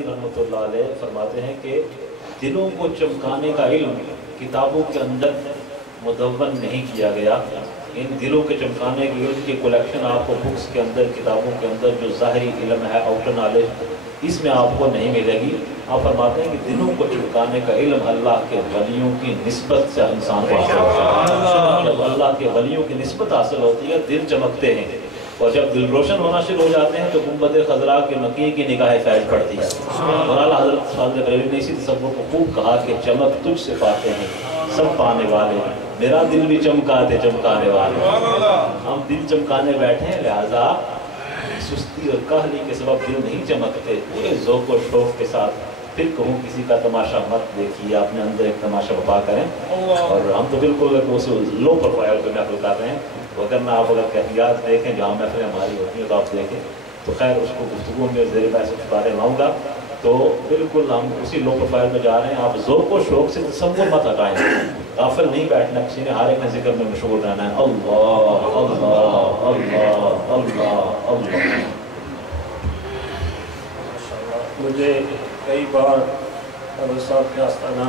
रहमतुल्लाह अलैह फरमाते हैं कि दिलों को चमकाने का इल्म किताबों के अंदर मुदव्वन नहीं किया गया। इन दिलों के चमकाने के इल्म की कलेक्शन आपको बुक्स के अंदर, किताबों के अंदर जो ज़ाहिरी इल्म है, आउटर नॉलेज, इसमें आपको नहीं मिलेगी। आप फरमाते हैं कि दिलों को चमकाने का इल्म अल्लाह के वलियों की निस्बत से इंसान को हासिल होता है। जब अल्लाह के वलियों की निस्बत हासिल होती है, दिल चमकते हैं, और जब दिल रोशन होना शुरू हो जाते हैं तो गुंबद खज़रा के मकी की निगाहें फैल पड़ती है। और आला हज़रत सादिक़ बरेलवी ने इसी तसव्वुर को खूब कहा कि चमक तुझसे पाते हैं सब पाने वाले, मेरा दिल भी चमकाते चमकाने वाले। हम दिल चमकाने बैठे हैं, लिहाजा सुस्ती और काहली के सबब दिल नहीं चमकते। पूरे ज़ौक़ और शौक़ के साथ फिर कहूँ किसी का तमाशा मत देखिए, अपने अंदर एक तमाशा बपा करें। और हम तो बिल्कुल लो प्रोफाइल पे महफिल कर रहे हैं, वगरना आप अगर कैफियत देखें जहाँ महफिल हमारी होती है तो आप देखें तो खैर उसको गुफ्तगू में ज़ेर बहस कुछ बारे लाऊँगा। तो बिल्कुल हम उसी लो प्रोफाइल में जा रहे हैं। आप ज़ौक़ और शौक़ से तसव्वुर मत हटाएं, गाफिल नहीं बैठना, किसी ने हर एक जिक्र में मशगूल रहना है। अल्लाह अल्लाह अल्लाह अल्लाह अल्लाह। मुझे कई बार साहब के आस्ताना